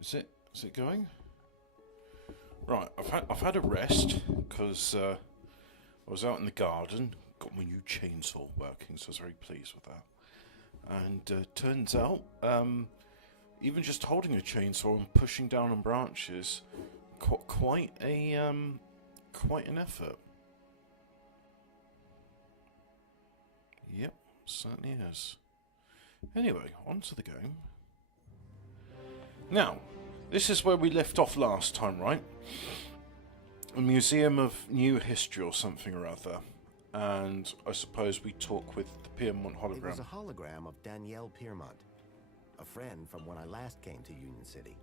Is it? Is it going? Right, I've had a rest because I was out in the garden, got my new chainsaw working, so I was very pleased with that. And turns out, even just holding a chainsaw and pushing down on branches, quite an effort. Yep, certainly is. Anyway, on to the game. Now, this is where we left off last time, right? A museum of new history or something or other. And I suppose we talk with the Piermont hologram. It was a hologram of Danielle Piermont, a friend from when I last came to Union City.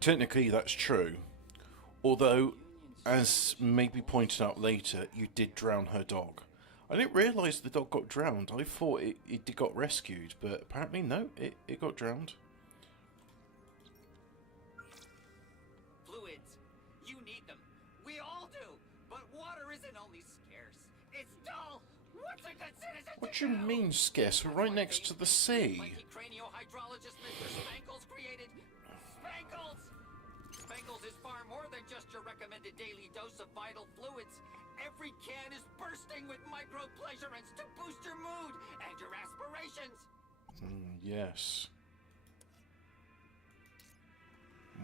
Technically, that's true. Although, as may be pointed out later, you did drown her dog. I didn't realise the dog got drowned. I thought it got rescued, but apparently no, it got drowned. Fluids. You need them. We all do. But water isn't only scarce. It's dull. What's a good citizen What do you mean scarce? We're right next to the sea. Mighty cranio-hydrologist Mr. Spankles created Spankles! Spankles is far more than just your recommended daily dose of vital fluids. Every can is bursting with micro-pleasurants to boost your mood and your aspirations. Yes.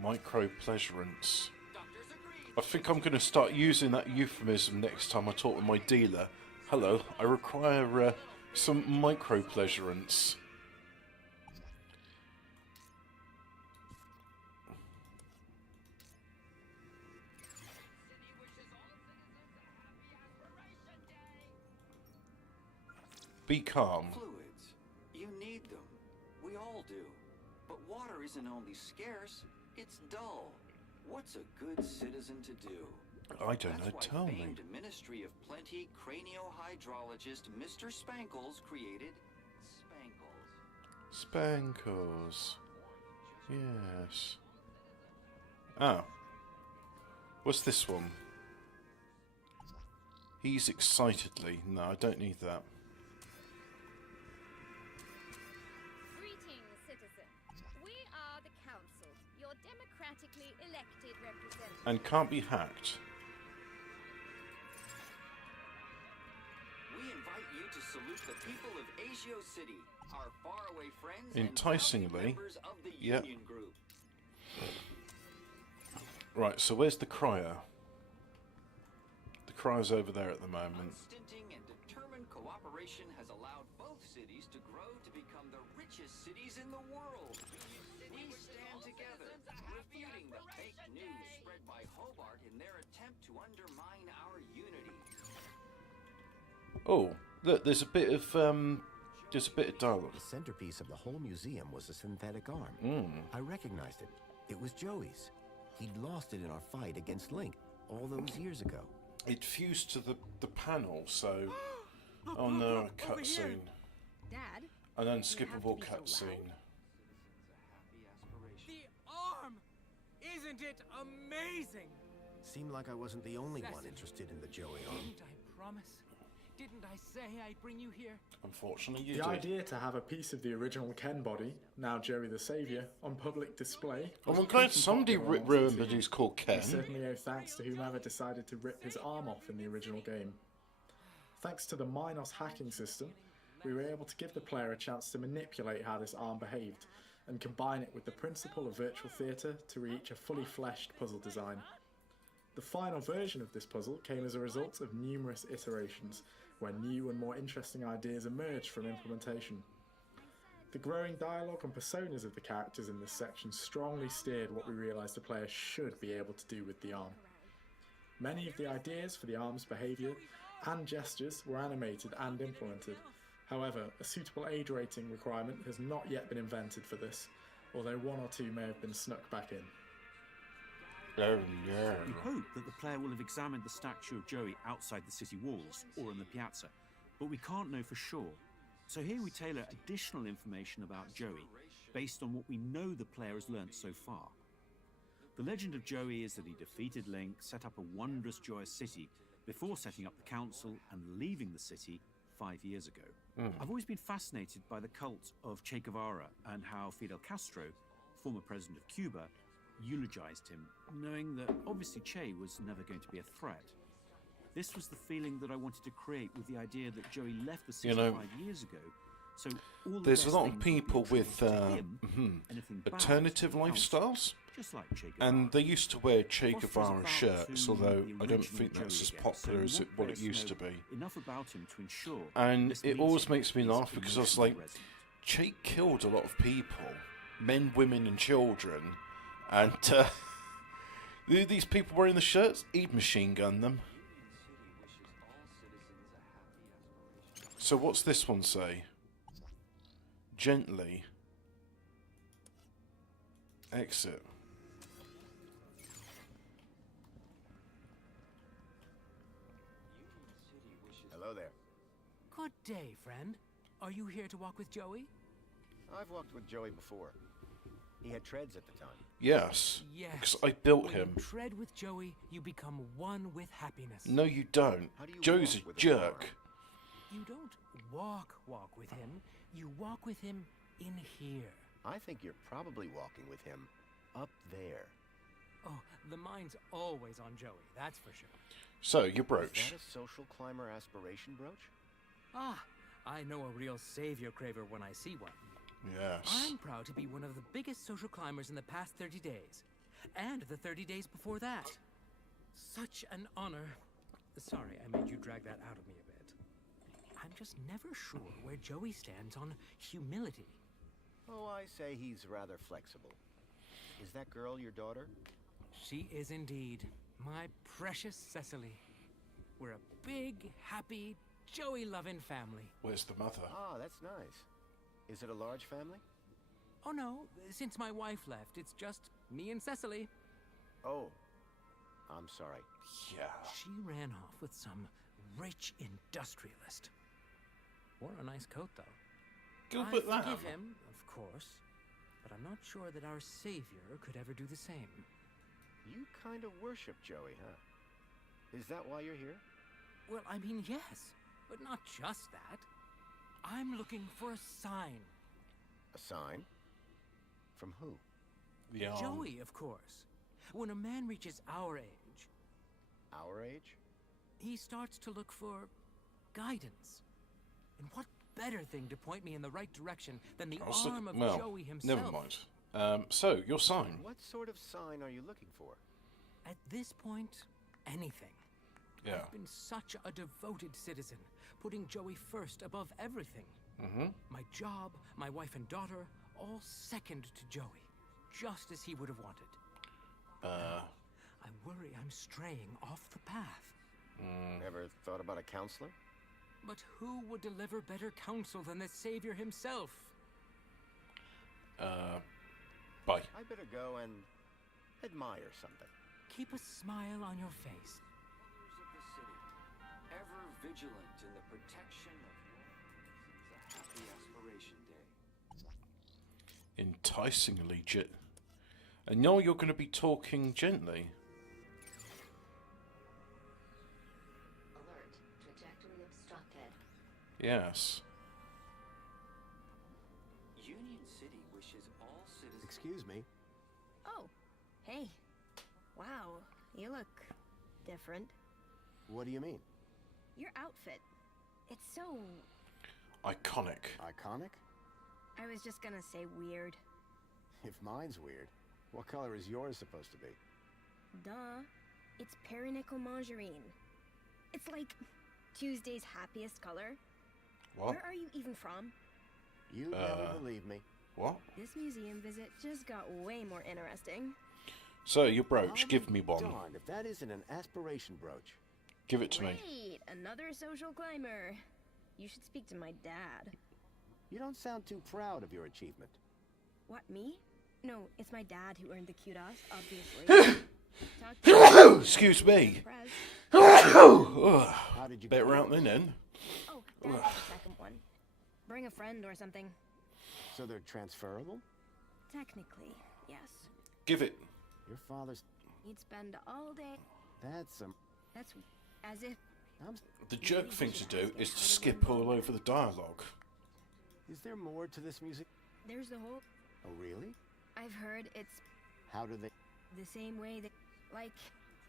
Micro-pleasurants. Doctors agree. I think I'm going to start using that euphemism next time I talk with my dealer. Hello, I require some micro-pleasurants. Be calm. Fluids. You need them. We all do. But water isn't only scarce, it's dull. What's a good citizen to do? I don't know, That's tell why me. famed Ministry of Plenty cranio-hydrologist Mr. Spankles created Spankles. Spankles. Yes. Ah. What's this one? He's excitedly. No, I don't need that. Greetings, citizen. We are the council, your democratically elected representatives. And can't be hacked. We invite you to salute the people of Asio City, our faraway friends Enticingly, and founding members of the yep. Union Group. Right, so where's the crier? The crier's over there at the moment. Unstinting and determined cooperation has allowed both cities to grow to become the richest cities in the world. We stand together, refuting the fake news spread by Hobart in their attempt to undermine our unity. Oh, look, there's a bit of dialogue. The centerpiece of the whole museum was a synthetic arm. I recognized it. It was Joey's. He'd lost it in our fight against Link all those years ago. It fused to the panel, so on the cutscene, Dad? an unskippable cutscene. The arm! Isn't it amazing? Seemed like I wasn't the only one interested in the Joey arm. Didn't I promise? Didn't I say I'd bring you here? Unfortunately, you The did. idea to have a piece of the original Ken body, now Joey the Saviour, on public display. Oh, was I'm glad pretty somebody popular amongst remembered the team. he's called We Ken. certainly owe thanks to whomever decided to rip his arm off in the original game. Thanks to the Minos hacking system, we were able to give the player a chance to manipulate how this arm behaved, and combine it with the principle of virtual theatre to reach a fully fleshed puzzle design. The final version of this puzzle came as a result of numerous iterations, where new and more interesting ideas emerged from implementation. The growing dialogue and personas of the characters in this section strongly steered what we realised the player should be able to do with the arm. Many of the ideas for the arm's behaviour and gestures were animated and implemented. However, a suitable age rating requirement has not yet been invented for this, although one or two may have been snuck back in. Oh, yeah. We hope that the player will have examined the statue of Joey outside the city walls or in the piazza, but we can't know for sure. So here we tailor additional information about Joey, based on what we know the player has learnt so far. The legend of Joey is that he defeated Link, set up a wondrous, joyous city, before setting up the council and leaving the city 5 years ago. I've always been fascinated by the cult of Che Guevara and how Fidel Castro, former president of Cuba, eulogized him, knowing that obviously Che was never going to be a threat. This was the feeling that I wanted to create with the idea that Joey left the city 5 years ago. So all There's a best lot of things would be people with attributed to him, anything bad alternative to the council, lifestyles, just like Che Guevara. and they used to wear Che Offers Guevara about shirts, to although the I don't original think that's Joey as again. popular So as we it, want what it players to used to know be. Enough about him to ensure And this it always music makes me is laugh because I was like, emotionally resonant. Che killed a lot of people, men, women, and children, and these people wearing the shirts, he'd machine gun them. So what's this one say? Gently. Exit. Hello there. Good day, friend. Are you here to walk with Joey? I've walked with Joey before. He had treads at the time. Yes. Yes. Because I built When him. you tread with Joey, you become one with happiness. No, you don't. How do you Joe's a walk with a jerk. You don't walk with him. You walk with him in here. I think you're probably walking with him up there. Oh, the mind's always on Joey, that's for sure. So, your Is brooch. that a social climber aspiration brooch? Ah, I know a real savior craver when I see one. Yes. I'm proud to be one of the biggest social climbers in the past 30 days. And the 30 days before that. Such an honor. Sorry, I made you drag that out of me a bit. I'm just never sure where Joey stands on humility. Oh, I say he's rather flexible. Is that girl your daughter? She is indeed my precious Cecily. We're a big, happy, Joey-loving family. Where's the mother? Ah, that's nice. Is it a large family? Oh no, since my wife left, it's just me and Cecily. Oh, I'm sorry. Yeah. She ran off with some rich industrialist. Wore a nice coat, though. Gilbert I Lamb. forgive him, of course, but I'm not sure that our savior could ever do the same. You kind of worship Joey, huh? Is that why you're here? Well, I mean, yes, but not just that. I'm looking for a sign. A sign? From who? The arm. Joey, of course. When a man reaches our age, Our age? he starts to look for guidance. And what better thing to point me in the right direction than the I was arm looking- of well, Joey himself? never mind. So, your sign. What sort of sign are you looking for? At this point, anything. Yeah. I've been such a devoted citizen, putting Joey first above everything. Mm-hmm. My job, my wife and daughter, all second to Joey, just as he would have wanted. I worry I'm straying off the path. Ever thought about a counselor? But who would deliver better counsel than the Savior himself? Bye. I better go and admire something. Keep a smile on your face. Rulers of the city, ever vigilant in the protection of it's a happy aspiration day. Enticingly And now you're going to be talking gently. Alert. Trajectory obstructed. Yes. Union City wishes all citizens. Excuse me. Oh, hey. Wow, you look different. What do you mean? Your outfit. It's so... Iconic. Iconic? I was just gonna say weird. If mine's weird, what color is yours supposed to be? Duh. It's perinickel margarine. It's like Tuesday's happiest color. What? Where are you even from? You never believe me. What? This museum visit just got way more interesting. So, your brooch. I'll Give be me one. darned if that isn't an aspiration brooch. Give it to me. Wait, another social climber. You should speak to my dad. You don't sound too proud of your achievement. What, me? No, it's my dad who earned the kudos, obviously. Talk to Excuse me. Prez. How did you Better get out yours? than in. Oh, Dad has a second one. Bring a friend or something. So they're transferable? Technically, yes. Give it. Your father's... He'd spend all day. That's some... That's as if The jerk thing to do is to skip all over the dialogue. Is there more to this music? There's the whole... Oh, really? I've heard it's How do they... the same way that... Like,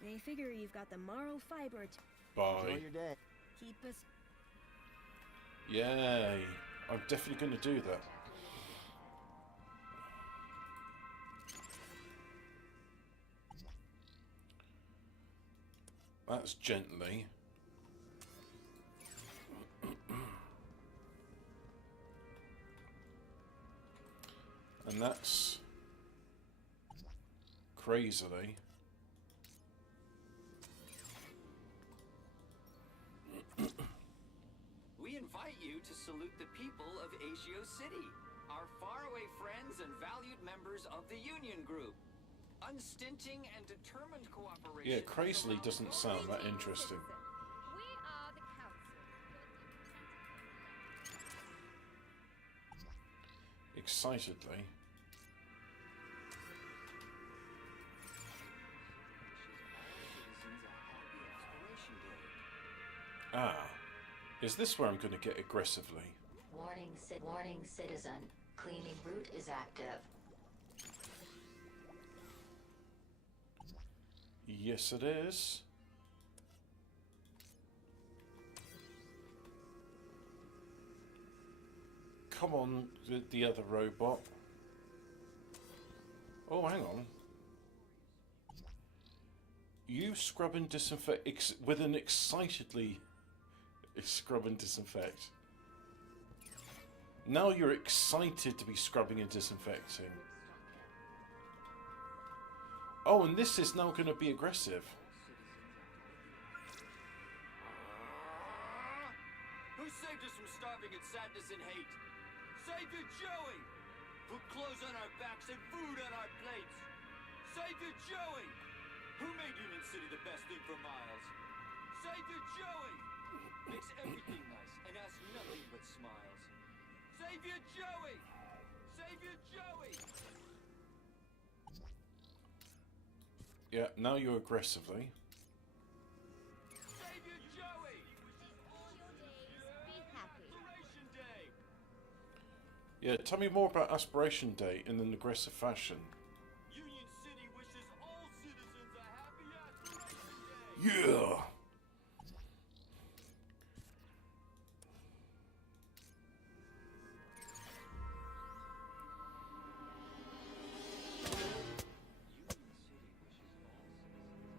they figure you've got the moral fiber to Bye. Enjoy your day. keep us... Yay. I'm definitely going to do that. That's gently. And that's crazily. We invite you to salute the people of Asio City, our faraway friends and valued members of the Union Group. Unstinting and determined cooperation. Yeah, crazily doesn't sound that interesting. We are the council. Excitedly. Ah, is this where I'm going to get aggressively? Warning, citizen. Cleaning route is active. Yes, it is. Come on, the other robot. Oh, hang on. You scrub and disinfect with an excitedly scrub and disinfect. Now you're excited to be scrubbing and disinfecting. Oh, and this is now going to be aggressive. Who saved us from starving in sadness and hate? Savior Joey! Put clothes on our backs and food on our plates. Savior Joey! Who made Union City the best thing for miles? Savior Joey! Makes everything nice and asks nothing but smiles. Savior Joey! Savior Joey! Yeah, now you're aggressively. Savior Joey! All your days, be happy. Aspiration Day! Yeah, tell me more about Aspiration Day in an aggressive fashion. Union City wishes all citizens a happy Aspiration Day! Yeah!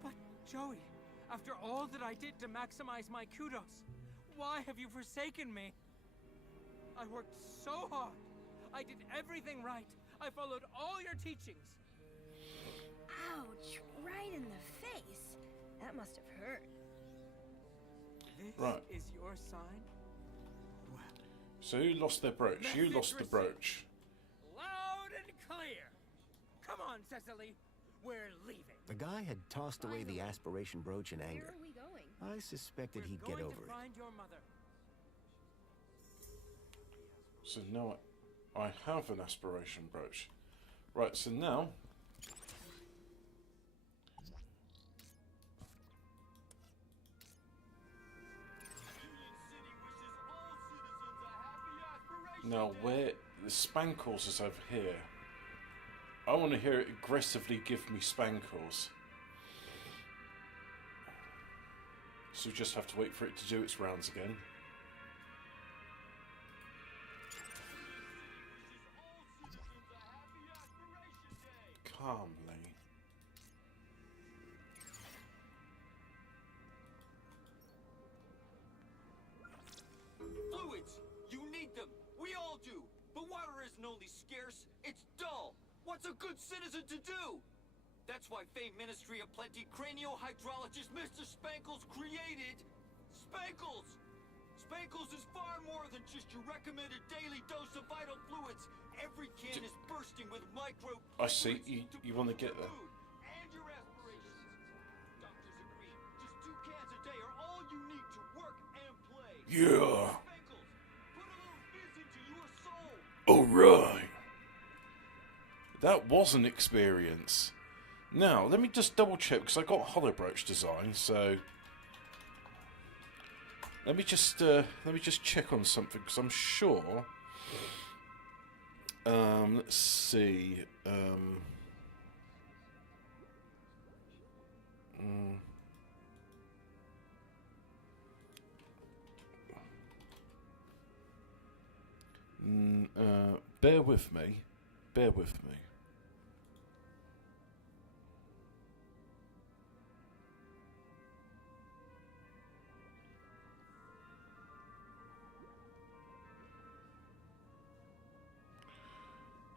But, Joey, after all that I did to maximize my kudos, why have you forsaken me? I worked so hard. I did everything right. I followed all your teachings. Ouch! Right in the face. That must have hurt. This Right. is your sign? Well, So who lost their brooch? You lost the brooch. loud and clear. Come on, Cecily. We're leaving. The guy had tossed away the aspiration brooch in Where anger. are we going? I suspected We're he'd going get over to it. find your mother. So now I have an aspiration brooch. Right, so now now where the Spankles is over here. I want to hear it aggressively give me Spankles. So we just have to wait for it to do its rounds again. Calmly. Fluids! You need them! We all do! But water isn't only scarce, it's dull! What's a good citizen to do? That's why famed Ministry of Plenty craniohydrologist Mr. Spankles created Spankles! Spankles is far more than just your recommended daily dose of vital fluids. Every can is bursting with micro... I see. You want to get there. Food and your aspirations. Doctors agree. Just 2 cans a day are all you need to work and play. Yeah. Spankles, put a little fizz into your soul. Alright. That was an experience. Now, let me just double check because I got hollow brooch design, so Let me just check on something because I'm sure. Let's see. Bear with me. Bear with me.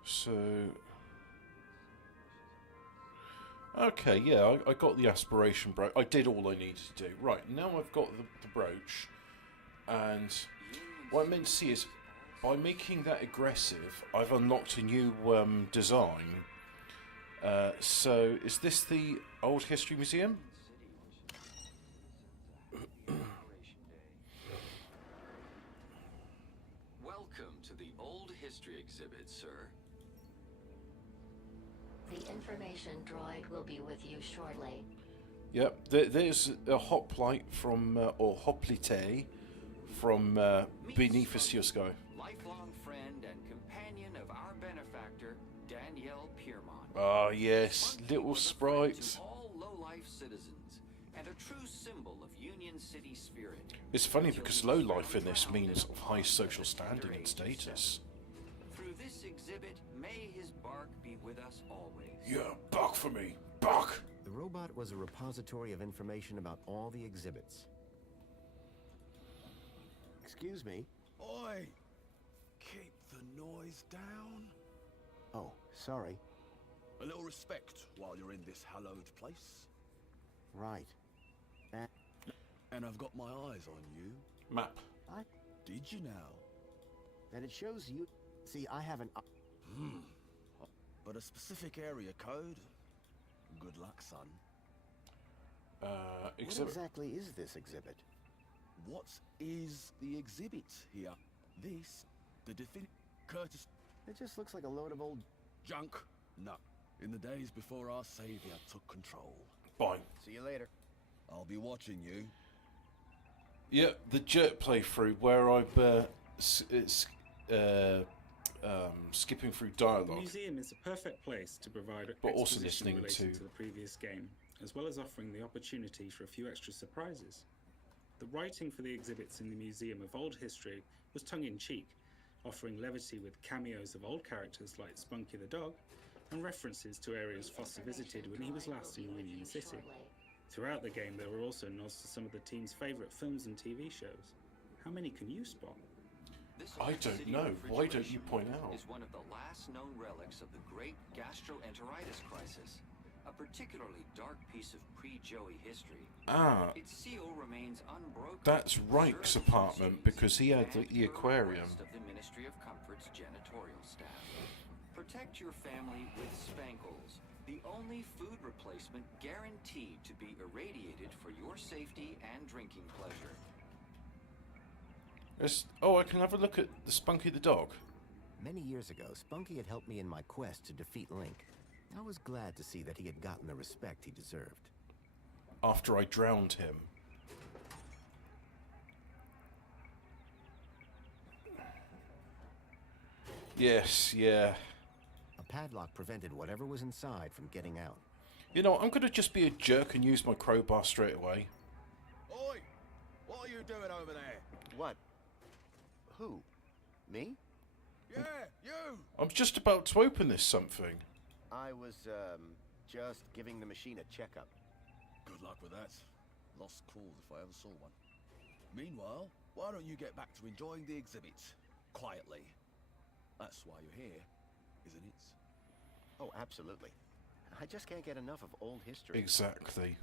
So, okay, yeah, I got the aspiration brooch. I did all I needed to do. Right, now I've got the brooch, and what I meant to see is, by making that aggressive, I've unlocked a new design. So, is this the Old History Museum? Welcome to the Old History exhibit, sir. The information droid will be with you shortly. Yep, there's a hoplite from, or hoplite from beneath the sky. Lifelong friend and companion of our benefactor, Danielle Piermont. Ah, yes, little sprites. All low-life citizens, and a true symbol of Union City spirit. It's funny because low life in this means of high social standing and status. Through this exhibit, may his bark be with us always. Yeah, bark for me, bark. The robot was a repository of information about all the exhibits. Excuse me. Oi! Keep the noise down. Oh, sorry. A little respect while you're in this hallowed place. Right. And I've got my eyes on you. Map. Did you now? And it shows you... See, I haven't... But a specific area code? Good luck, son. What exactly is this exhibit? What is the exhibit here? This, the Curtis... It just looks like a load of old... Junk? No. In the days before our savior took control. Bye. See you later. I'll be watching you. Yeah, the jerk playthrough where I'm skipping through The dialogue, museum is a perfect place to provide but also exposition listening related to... to the previous game, as well as offering the opportunity for a few extra surprises. The writing for the exhibits in the Museum of Old History was tongue-in-cheek, offering levity with cameos of old characters like Spunky the dog, and references to areas Foster visited when he was last in Union City. Throughout the game, there were also nods to some of the team's favourite films and TV shows. How many can you spot? I don't know. Why don't you point out? Is one of the last known relics of the great gastroenteritis crisis, a particularly dark piece of pre-Joey history. Ah, Its seal remains unbroken. that's Reich's apartment because he had the aquarium. Of the Ministry of Comfort's janitorial staff. Protect your family with Spankles, the only food replacement guaranteed to be irradiated for your safety and drinking pleasure. Oh, I can have a look at the Spunky the dog. Many years ago, Spunky had helped me in my quest to defeat Link. I was glad to see that he had gotten the respect he deserved. After I drowned him. Yes, yeah. A padlock prevented whatever was inside from getting out. You know, I'm gonna just be a jerk and use my crowbar straight away. Oi! What are you doing over there? What? Who? Me? Yeah, you! I'm just about to open this something. I was, just giving the machine a checkup. Good luck with that. Lost cause if I ever saw one. Meanwhile, why don't you get back to enjoying the exhibit? Quietly. That's why you're here, isn't it? Oh, absolutely. I just can't get enough of old history. Exactly.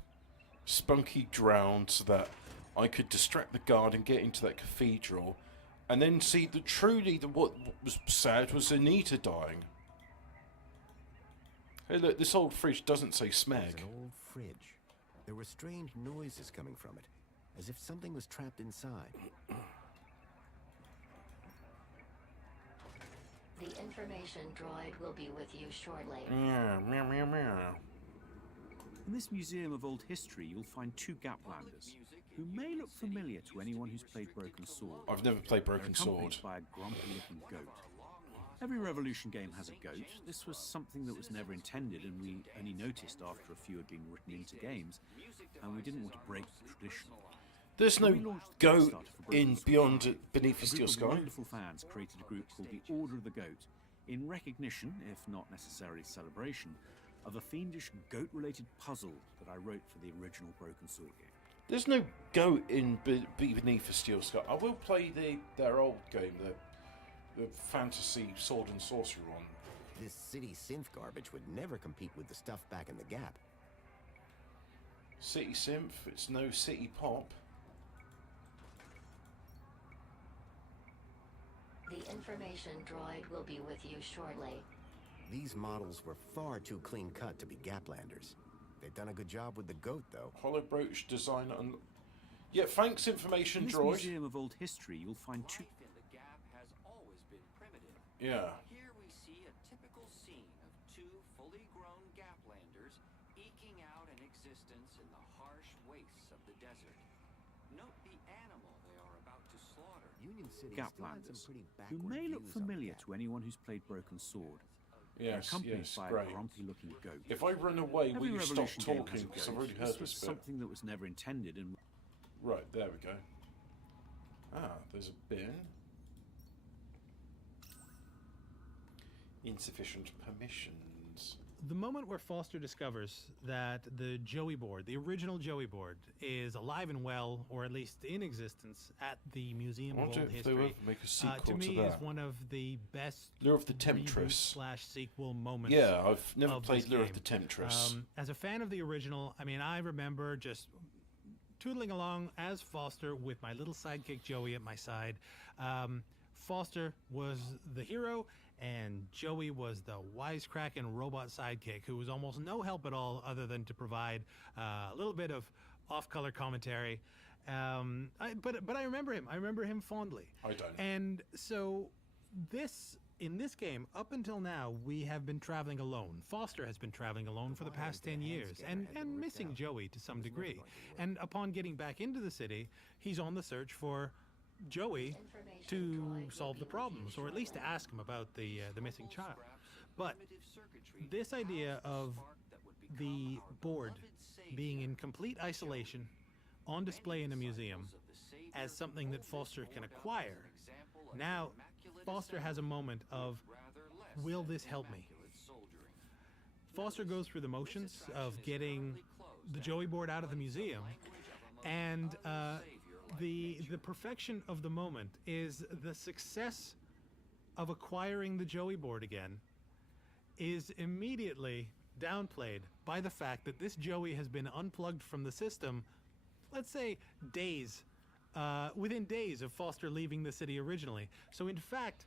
Spunky drowned so that I could distract the guard and get into that cathedral, and then see that truly what was sad was Anita dying. Hey look, this old fridge doesn't say It was Smeg. an old fridge. There were strange noises coming from it, as if something was trapped inside. The information droid will be with you shortly. Meow, meow, meow, meow. In this Museum of Old History, you'll find two Gaplanders. who may look familiar to anyone who's played Broken Sword. I've never played They're Broken accompanied Sword. by a grumpy-looking goat. Every Revolution game has a goat. This was something that was never intended, and we only noticed after a few had been written into games, and we didn't want to break the tradition. There's When we no launched the goat Kickstarter for Broken in Sword, Beyond Beneath a a Steel group of Sky. wonderful fans created a group called the Order of the Goat, in recognition, if not necessarily celebration, of a fiendish goat-related puzzle that I wrote for the original Broken Sword game. There's no goat in Beneath a Steel Sky. I will play their old game, the fantasy sword and sorcery one. This city synth garbage would never compete with the stuff back in the Gap. City synth, it's no city pop. The information droid will be with you shortly. These models were far too clean-cut to be Gaplanders. They've done a good job with the goat, though. Hollow brooch design and... Yeah, thanks, information In this droid. museum of old history, you'll find two... Life in the Gap has always been primitive. Yeah. Here we see a typical scene of two fully grown Gaplanders eking out an existence in the harsh wastes of the desert. Note the animal they are about to slaughter. Union City still had some Gaplanders, pretty who backward may look views on the familiar Gap. to anyone who's played Broken Sword. They're Yes, accompanied yes, by great. a grumpy-looking goat. If I run away, will Every you stop Revolution game has talking? a Because I've goat. already heard This was this bit. something that was never intended, and Right, there we go. Ah, there's a bin. Insufficient permissions. The moment where Foster discovers that the Joey board, the original Joey board, is alive and well, or at least in existence, at the Museum I of wonder Old if they will History, make a sequel to me is that. one of the best Lure of the Temptress. /sequel moments. Yeah, I've never of played this Lure of game. the Temptress. As a fan of the original, I mean, I remember just tootling along as Foster with my little sidekick Joey at my side. Foster was the hero, and Joey was the wisecracking robot sidekick who was almost no help at all other than to provide a little bit of off-color commentary. But I remember him. I remember him fondly. I don't. And so in this game, up until now, we have been traveling alone. Foster has been traveling alone for the past 10 years and missing Joey to some degree. And upon getting back into the city, he's on the search for Joey to solve the problems, or at least to ask him about the missing child. But this idea of the board being in complete isolation on display in a museum as something that Foster can acquire, now Foster has a moment of, will this help me? Foster goes through the motions of getting the Joey board out of the museum, and the perfection of the moment is the success of acquiring the Joey board again is immediately downplayed by the fact that this Joey has been unplugged from the system, let's say days, within days of Foster leaving the city originally. So in fact,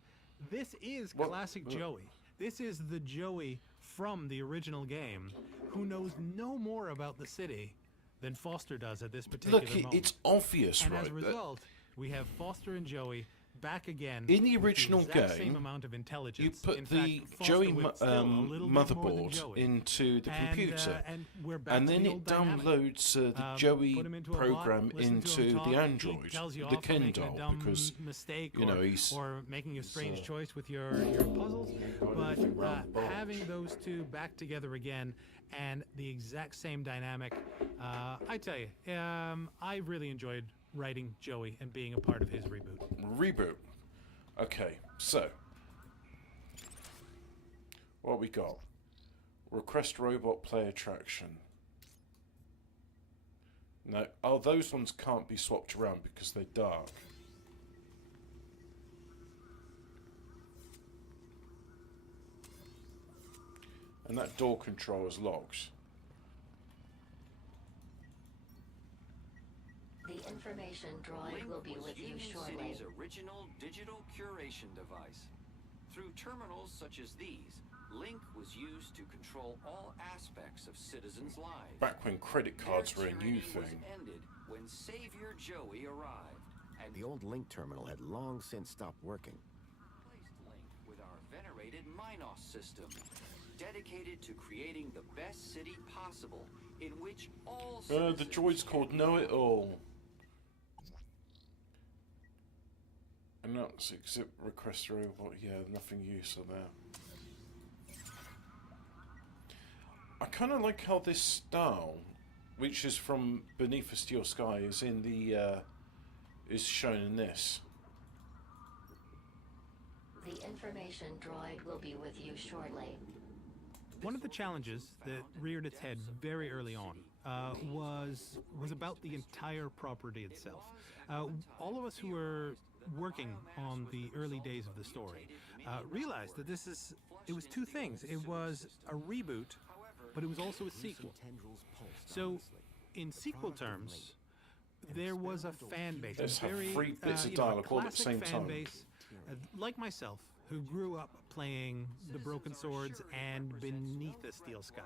this is classic Joey. This is the Joey from the original game who knows no more about the city than Foster does at this particular moment. It's obvious, and right? as a result, we have Foster and Joey back again In the original with the exact game, same amount of intelligence. you put In the fact, Foster Joey with still a little bit more than motherboard Joey. into the computer, And we're back and to then the it old dynamic. downloads the Joey Put him into a program bot, listen to him into talk, the he Android, tells you the off for Ken making a doll, dumb because mistake, you know or, he's or making a strange so- choice with your puzzles. But having those two back together again and the exact same dynamic, I tell you, I really enjoyed writing Joey and being a part of his reboot. Reboot. Okay, so what we got? Request robot play attraction. No, oh, those ones can't be swapped around because they're dark. And that door control is locked. The information droid Link will be was with you Union shortly. City's original digital curation device. Through terminals such as these, Link was used to control all aspects of citizens' lives. Back when credit cards were a new Tyranny was thing. ended when Savior Joey arrived, and The old Link terminal had long since stopped working. replaced Link with our venerated Minos system, dedicated to creating the best city possible, in which all The citizens droid's called can Know It All. Announce exit request robot. Yeah, nothing useful there. I kind of like how this style, which is from Beneath a Steel Sky, is in the is shown in this. The information droid will be with you shortly. One of the challenges that reared its head very early on was about the entire property itself. All of us who were working on the early days of the story realized that it was two things. It was a reboot, but it was also a sequel. So, in sequel terms, there was a fan base. Let's a very, have 3 bits of dialogue all at the same fan time. base, like myself, who grew up playing The Broken Swords and Beneath the Steel Sky.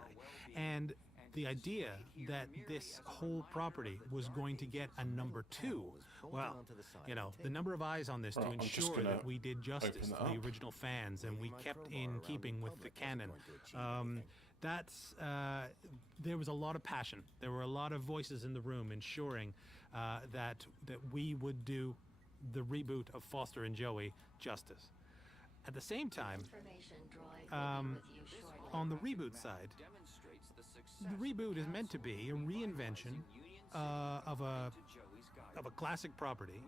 And the idea that this whole property was going to get a number 2, well, you know, the number of eyes on this to ensure that we did justice to the original fans and we kept in keeping with the canon. There was a lot of passion. There were a lot of voices in the room ensuring that we would do the reboot of Foster and Joey justice. At the same time, on the reboot side, the reboot is meant to be a reinvention of a classic property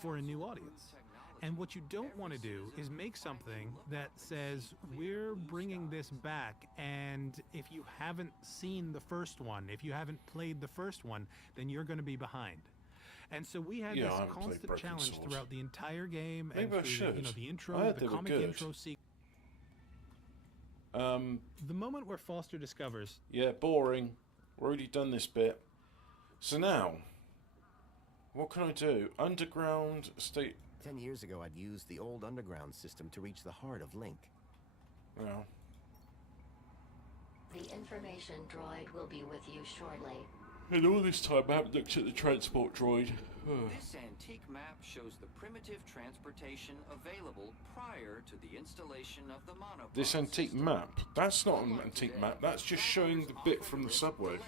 for a new audience. And what you don't want to do is make something that says, we're bringing this back, and if you haven't seen the first one, if you haven't played the first one, then you're going to be behind. And so we had this constant challenge throughout the entire game. Maybe and through the intro, the comic intro sequence. The moment where Foster discovers... Yeah, boring. We've already done this bit. So now, what can I do? Underground state... 10 years ago, I'd used the old underground system to reach the heart of Link. Well. The information droid will be with you shortly. And all this time I haven't looked at the transport droid. This antique map shows the primitive transportation available prior to the installation of the monopods. This antique map? That's not an antique map, that's just showing the bit from the subway.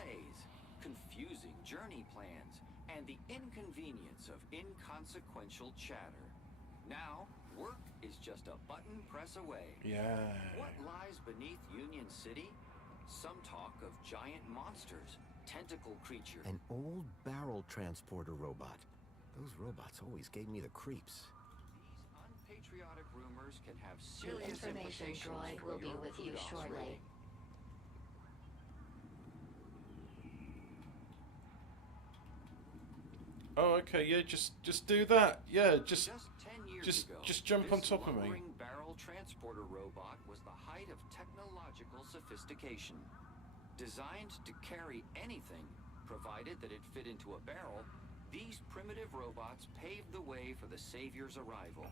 Confusing journey plans, and the inconvenience of inconsequential chatter. Now, work is just a button press away. Yeah. What lies beneath Union City? Some talk of giant monsters, tentacle creatures. An old barrel transporter robot. Those robots always gave me the creeps. These unpatriotic rumors can have The serious information implications droid for will be your with you kudos shortly. rating. Oh, okay, yeah, just do that. Yeah, just 10 years ago, jump on this top of me. lumbering barrel transporter robot was the height of technological sophistication. Designed to carry anything, provided that it fit into a barrel, these primitive robots paved the way for the Savior's arrival.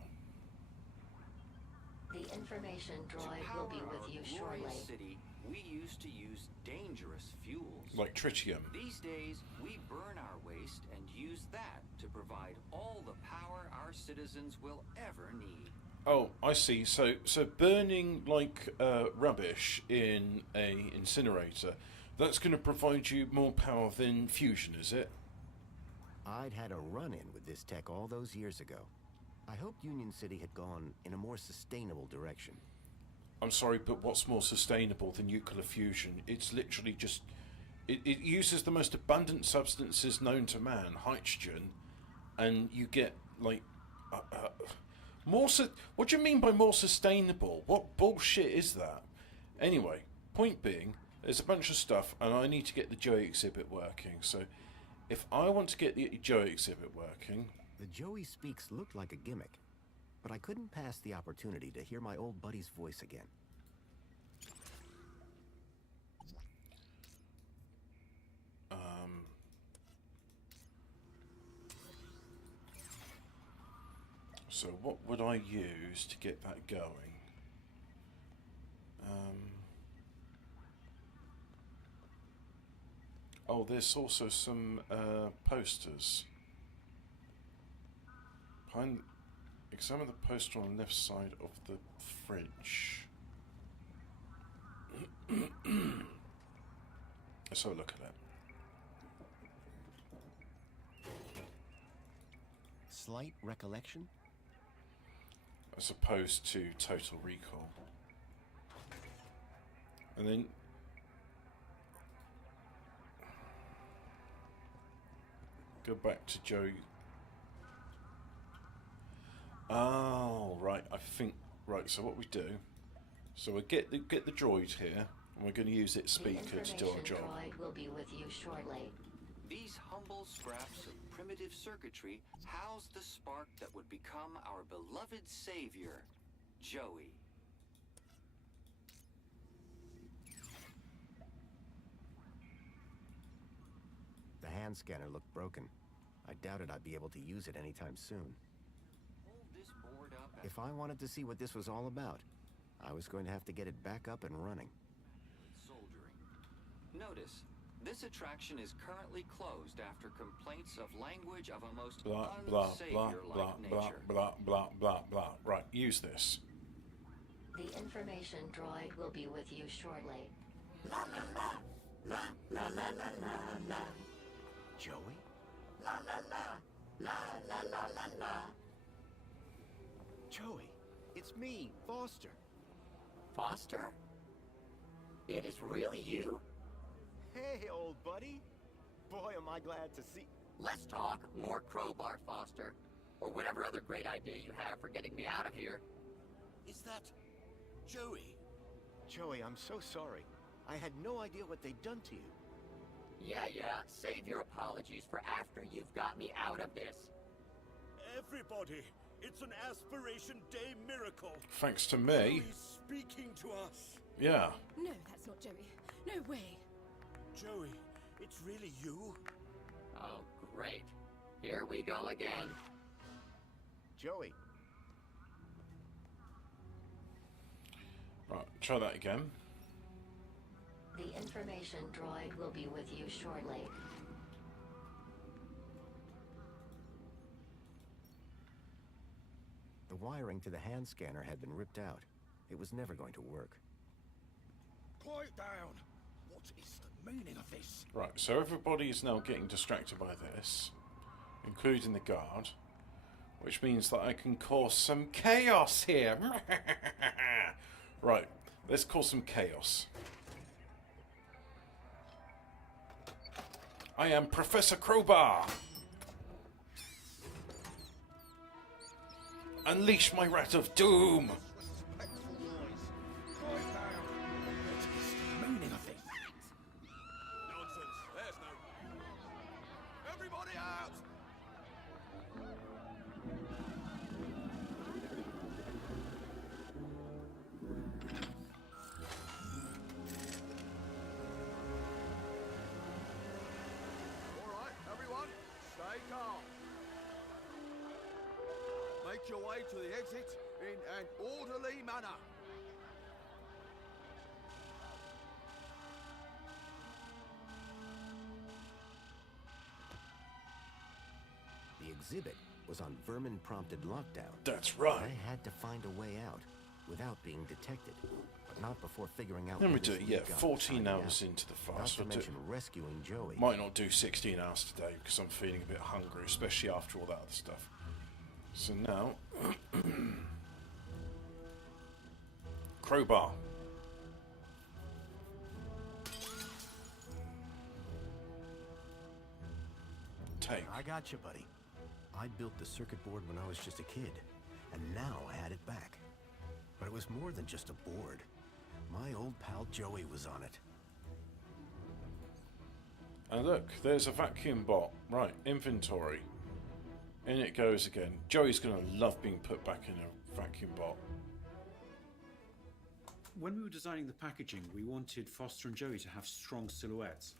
The information To droid power will be with our you glorious shortly. city, we used to use dangerous fuels. Like tritium. These days, we burn our waste and use that to provide all the power our citizens will ever need. Oh, I see. So burning like rubbish in a incinerator, that's going to provide you more power than fusion, is it? I'd had a run-in with this tech all those years ago. I hoped Union City had gone in a more sustainable direction. I'm sorry, but what's more sustainable than nuclear fusion? It's literally just... It uses the most abundant substances known to man, hydrogen, and you get, like... what do you mean by more sustainable? What bullshit is that? Anyway, point being, there's a bunch of stuff, and I need to get the Joey exhibit working, so... If I want to get the Joey exhibit working... The Joey Speaks looked like a gimmick, but I couldn't pass the opportunity to hear my old buddy's voice again. So what would I use to get that going? Oh, there's also some posters. Examine the poster on the left side of the fridge. Let's have a look at it. Slight recollection? as opposed to Total Recall. And then go back to Joey. Oh, right. I think right. So what we do? So we get the droid here, and we're going to use its speaker to do our job. The droid will be with you shortly. These humble scraps of primitive circuitry house the spark that would become our beloved savior, Joey. The hand scanner looked broken. I doubted I'd be able to use it anytime soon. Hold this board up If I wanted to see what this was all about, I was going to have to get it back up and running. soldering. Notice, this attraction is currently closed after complaints of language of a most Blah blah blah unsavior-like blah blah nature. blah blah blah blah. Right, use this. The information droid will be with you shortly. Joey? Joey, it's me, Foster. Foster? It is really you? Hey, old buddy. Boy, am I glad to see... Let's talk more crowbar, Foster. Or whatever other great idea you have for getting me out of here. Is that Joey? Joey, I'm so sorry. I had no idea what they'd done to you. Yeah, save your apologies for after you've got me out of this. Everybody, it's an Aspiration Day miracle. Thanks to me. Joey's speaking to us. Yeah. No, that's not Joey. No way. Joey, it's really you? Oh, great. Here we go again. Joey. Right, try that again. The information droid will be with you shortly. The wiring to the hand scanner had been ripped out. It was never going to work. Quiet down. What is the meaning of this? Right, so everybody is now getting distracted by this, including the guard, which means that I can cause some chaos here. Right, let's cause some chaos. I am Professor Crowbar. Unleash my rat of doom. Meaning of this? Nonsense. There's no. Everybody out! All right, everyone, stay calm. Make your way to the exit in an orderly manner. The exhibit was on vermin-prompted lockdown. That's right. I had to find a way out without being detected, but not before figuring out. Let me what do this it. Yeah, leak got 14 finding hours out. into the Not fast. to I'll do- mention rescuing Joey. Might not do 16 hours today because I'm feeling a bit hungry, especially after all that other stuff. So now, crowbar. Take. I got you, buddy. I built the circuit board when I was just a kid, and now I had it back. But it was more than just a board. My old pal Joey was on it. And look, there's a vacuum bot. Right, inventory. In it goes again. Joey's going to love being put back in a vacuum bot. When we were designing the packaging, we wanted Foster and Joey to have strong silhouettes.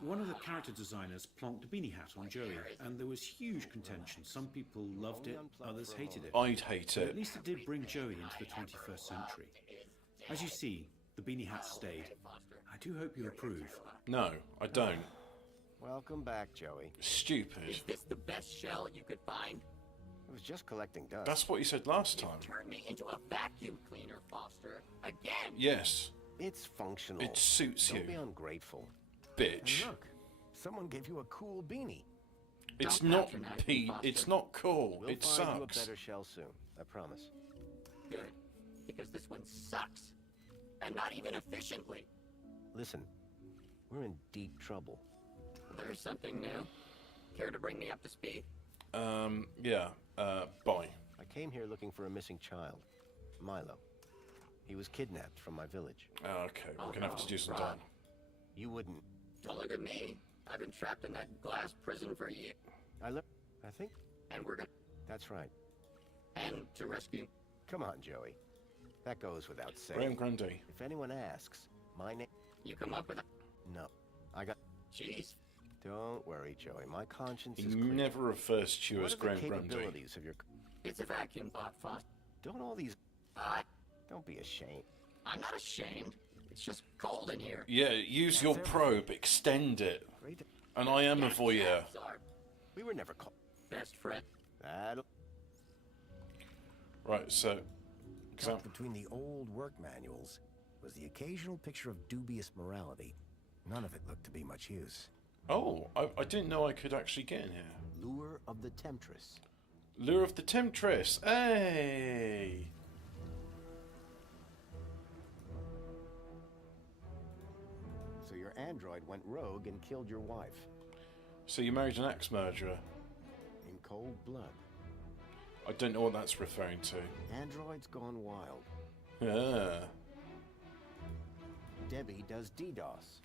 One of the character designers plonked a beanie hat on Joey, and there was huge contention. Some people loved it, others hated it. I'd hate But it. at least it did bring Joey into the 21st century. As you see, the beanie hat stayed. I do hope you approve. No, I don't. Welcome back, Joey. Stupid. Is this the best shell you could find? It was just collecting dust. That's what you said last time. Turn me into a vacuum cleaner, Foster. Again! Yes. It's functional. It suits Don't you. be ungrateful. Bitch. And look, someone gave you a cool beanie. It's Don't not patronize me, Foster. It's not cool. We'll It find you a sucks. better shell soon. I promise. Good. Because this one sucks. And not even efficiently. Listen, we're in deep trouble. There's something new. Care to bring me up to speed? Yeah, bye. I came here looking for a missing child, Milo. He was kidnapped from my village. Okay, we're gonna have to do some Rob. time. You wouldn't. Don't look at me. I've been trapped in that glass prison for years. I think. And we're gonna... That's right. And to rescue... Come on, Joey. That goes without saying. Graham Grundy. If anyone asks, my name... You come up with a... No. I got... Jeez. Don't worry, Joey. My conscience He is clear. never refers to you as Graham What are the Grundy. capabilities of your... It's a vacuum bot, Foster. Don't all these... Don't be ashamed. I'm not ashamed. It's just cold in here. Yeah, use your probe, extend it. And I am a voyeur. We were never called... Best friend. That'll... Right, so... Tucked between the old work manuals was the occasional picture of dubious morality. None of it looked to be much use. Oh, I didn't know I could actually get in here. Lure of the Temptress. Lure of the Temptress. Hey! So your android went rogue and killed your wife. So you married an axe murderer. In cold blood. I don't know what that's referring to. Androids gone wild. Yeah. Debbie does DDoS.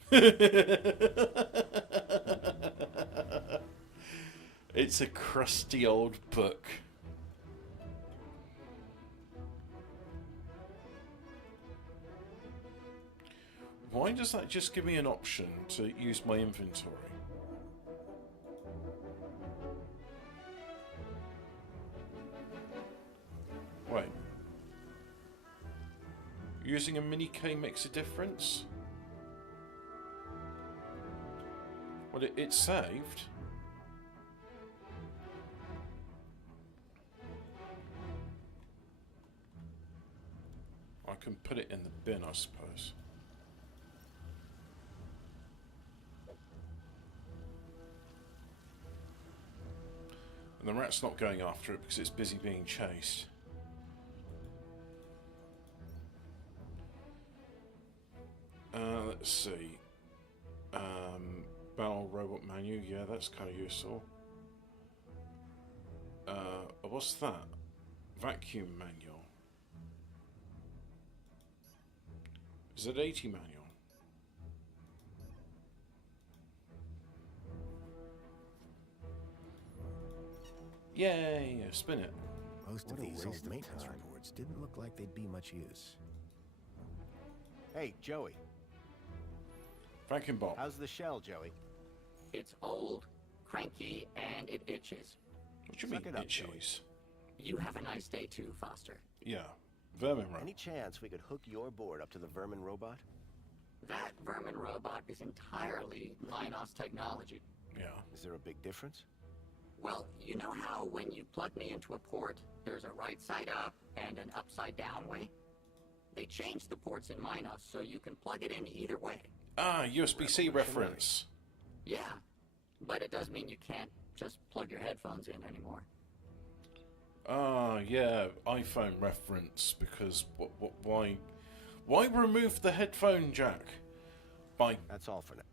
It's a crusty old book. Why does that just give me an option to use my inventory? Wait. Using a mini K makes a difference? Well, it's saved. I can put it in the bin, I suppose. And the rat's not going after it because it's busy being chased. Let's see. Battle robot manual, yeah, that's kind of useful. What's that? Vacuum manual. Z80 manual. Yay! Spin it. Most of these old maintenance reports didn't look like they'd be much use. Hey, Joey. Vacuum bot. How's the shell, Joey? It's old, cranky, and it itches. What do you mean itches? You have a nice day too, Foster. Yeah. Vermin robot. Any chance we could hook your board up to the vermin robot? That vermin robot is entirely Minos technology. Yeah. Is there a big difference? Well, you know how when you plug me into a port, there's a right side up and an upside down way? They changed the ports in Minos so you can plug it in either way. Ah, USB-C reference. Yeah, but it does mean you can't just plug your headphones in anymore. Ah, yeah, iPhone reference, because why remove the headphone jack? Bye. That's all for now.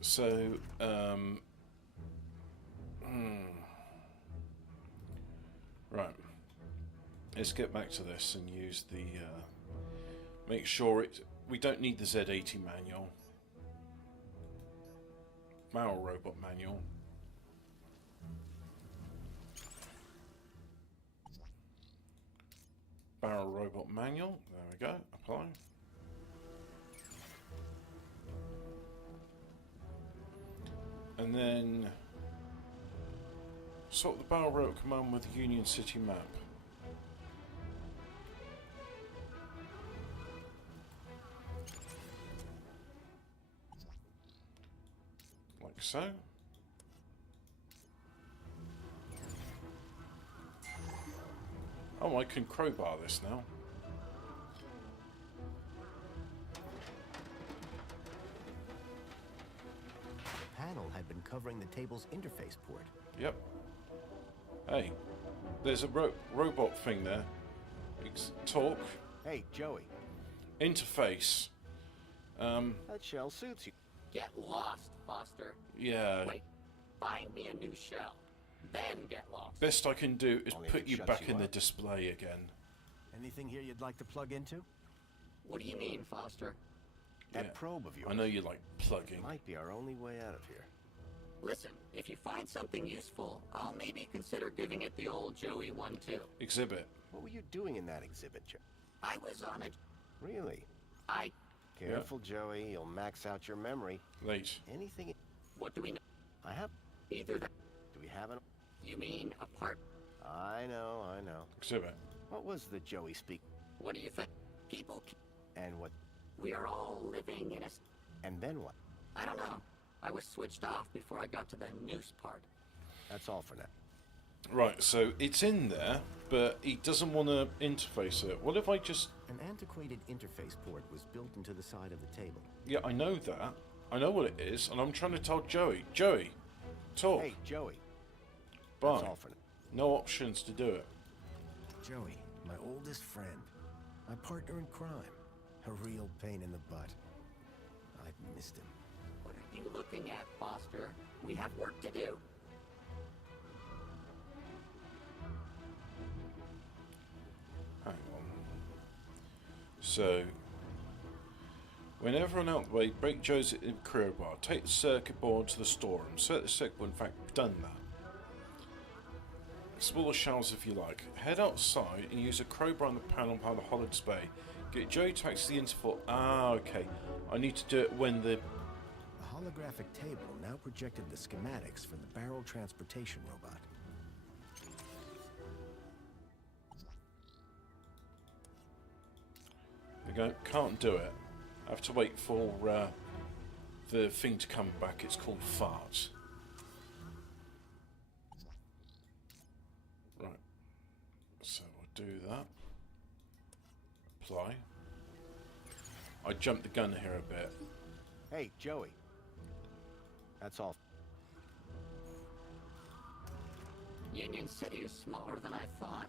So, right. Let's get back to this and use the, make sure we don't need the Z80 manual. Barrel robot manual. Barrel robot manual. There we go. Apply. And then sort the barrel robot command with the Union City map. Like so. Oh, I can crowbar this now. The panel had been covering the table's interface port. Yep. Hey. There's a robot thing there. Talk. Hey, Joey. Interface. That shell suits you. Get lost, Foster. Yeah. Wait, find me a new shell. Then get lost. Best I can do is Only if put it you shuts back you in the up. display again. Anything here you'd like to plug into? What do you mean, Foster? That Yeah. probe of yours. I know you like plugging. Might be our only way out of here. Listen, if you find something useful, I'll maybe consider giving it the old Joey one too. Exhibit. What were you doing in that exhibit, Joe? I was on it. Really? I... Careful, Joey. You'll max out your memory. Late. Anything... What do we know? I have... Either that... Do we have an... You mean a part... I know. Exhibit. What was the Joey speak? What do you think? People... And what... We are all living in a... And then what? I don't know. I was switched off before I got to the noose part. That's all for now. Right, so it's in there, but he doesn't want to interface it. What if I just... An antiquated interface port was built into the side of the table. Yeah, I know that. I know what it is, and I'm trying to tell Joey. Joey, talk. Hey, Joey. Bye. That's all for now. No options to do it. Joey, my oldest friend. My partner in crime. A real pain in the butt. I've missed him. What are you looking at, Foster? We have work to do. Hang on. So, whenever an outbreak, break Joe's crowbar, take the circuit board to the storeroom. Set the circuit board, in fact, done that. Explore the shelves if you like. Head outside and use a crowbar on the panel behind the hollow display. Get Joey to access the interval. Ah, okay. I need to do it when the... The holographic table now projected the schematics for the barrel transportation robot. There you go. Can't do it. I have to wait for the thing to come back. It's called fart. Right. So we'll do that. Apply. I jumped the gun here a bit. Hey, Joey. That's all. Union City is smaller than I thought.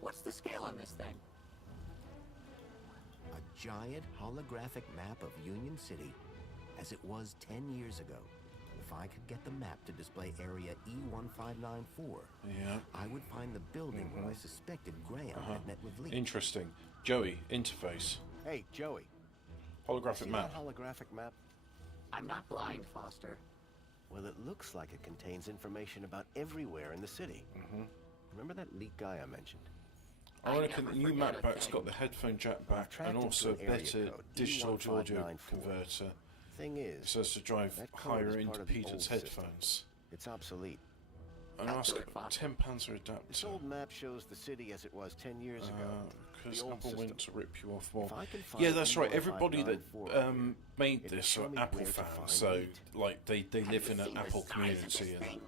What's the scale on this thing? A giant holographic map of Union City as it was 10 years ago. If I could get the map to display area E1594, Yeah. I would find the building where I suspected Graham had met with Lee. Interesting. Joey, interface. Hey, Joey. Holographic See map. that holographic map? I'm not blind, Foster. Well, it looks like it contains information about everywhere in the city. Remember that leak guy I mentioned? I reckon the new map back's got the headphone jack back and also a better digital audio converter. Thing is, so as to drive that code higher is part of the old impedance system. headphones. It's obsolete. And ask £10 for This adapter. old map shows the city as it was 10 years ago. Because The old Apple system. went to rip you off more. If I can find Yeah, that's right. E1594 Everybody that here, made it'll this show are me Apple where to fans, find so it. like they live in an Seen the Apple size of community this and thing?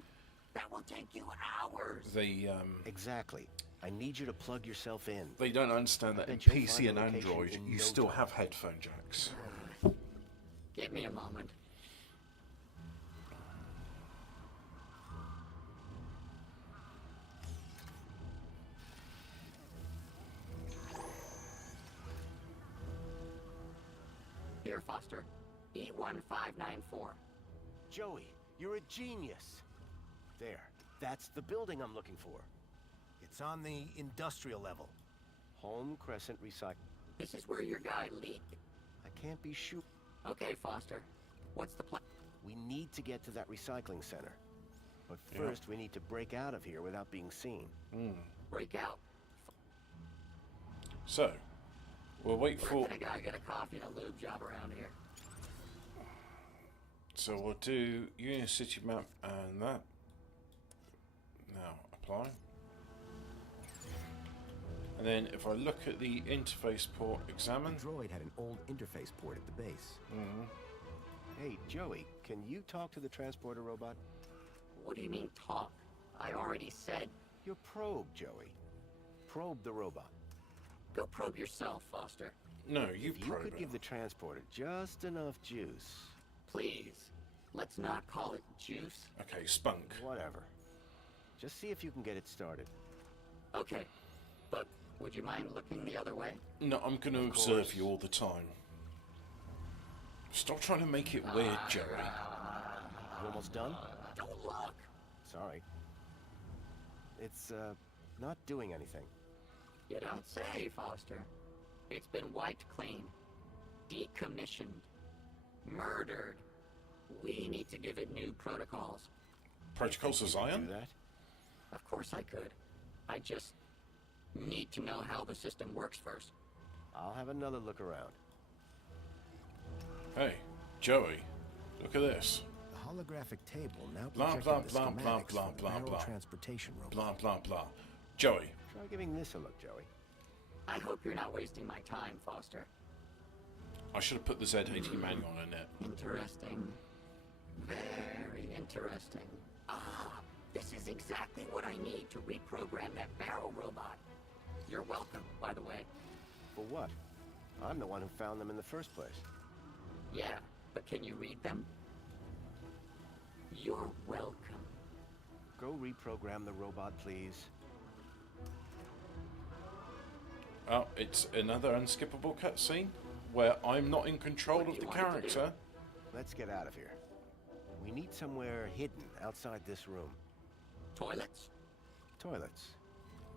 That will take you hours. they Exactly. I need you to plug yourself in. they don't understand that in bet you'll PC find and the location Android in you no still time. have headphone jacks. Give me a moment. Here, Foster. E1594. Joey, you're a genius. There. That's the building I'm looking for. It's on the industrial level. Home Crescent Recycle. This is where your guy leaked. I can't be sure. Okay, Foster. What's the plan? We need to get to that recycling center. But Yeah. first, we need to break out of here without being seen. Break out. So we'll wait Where for. can a guy get a coffee and a lube job around here? So we'll do Union City map and that. Now apply. And then if I look at the interface port, The examine. droid had an old interface port at the base. Hey, Joey, can you talk to the transporter robot? What do you mean talk? I already said. Your probe, Joey. Probe the robot. Go probe yourself, Foster. No, you If you probe could it. give the transporter just enough juice. Please. Let's not call it juice. Okay, spunk. Whatever. Just see if you can get it started. Okay, but would you mind looking the other way? No, I'm going to observe you all the time. Stop trying to make it weird, Joey. You almost done? Don't look! Sorry. It's, not doing anything. You don't say, Foster. It's been wiped clean. Decommissioned. Murdered. We need to give it new protocols. Protocols of Zion? Do that? Of course I could. I just need to know how the system works first. I'll have another look around. Hey, Joey, look at this. The holographic table now Blah, projecting blah, the blah, blah, schematics blah, for the blah, barrel blah. transportation robot. Blah, blah, blah. Joey. Try giving this a look, Joey. I hope you're not wasting my time, Foster. I should have put the Z80 manual in it. Interesting. Very interesting. Ah, this is exactly what I need to reprogram that barrel robot. You're welcome, by the way. For what? I'm the one who found them in the first place. Yeah, but can you read them? You're welcome. Go reprogram the robot, please. Oh, it's another unskippable cutscene where I'm not in control of the character. Let's get out of here. We need somewhere hidden outside this room. Toilets? Toilets.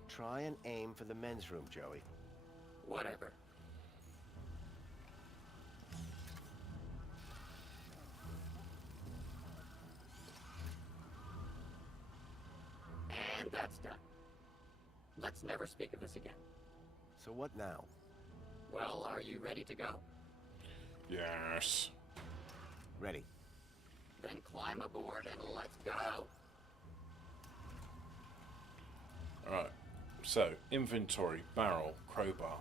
Try and aim for the men's room, Joey. Whatever. And that's done. Let's never speak of this again. So what now? Well, are you ready to go? Yes. Ready. Then climb aboard and let's go. Alright. So, inventory, barrel, crowbar.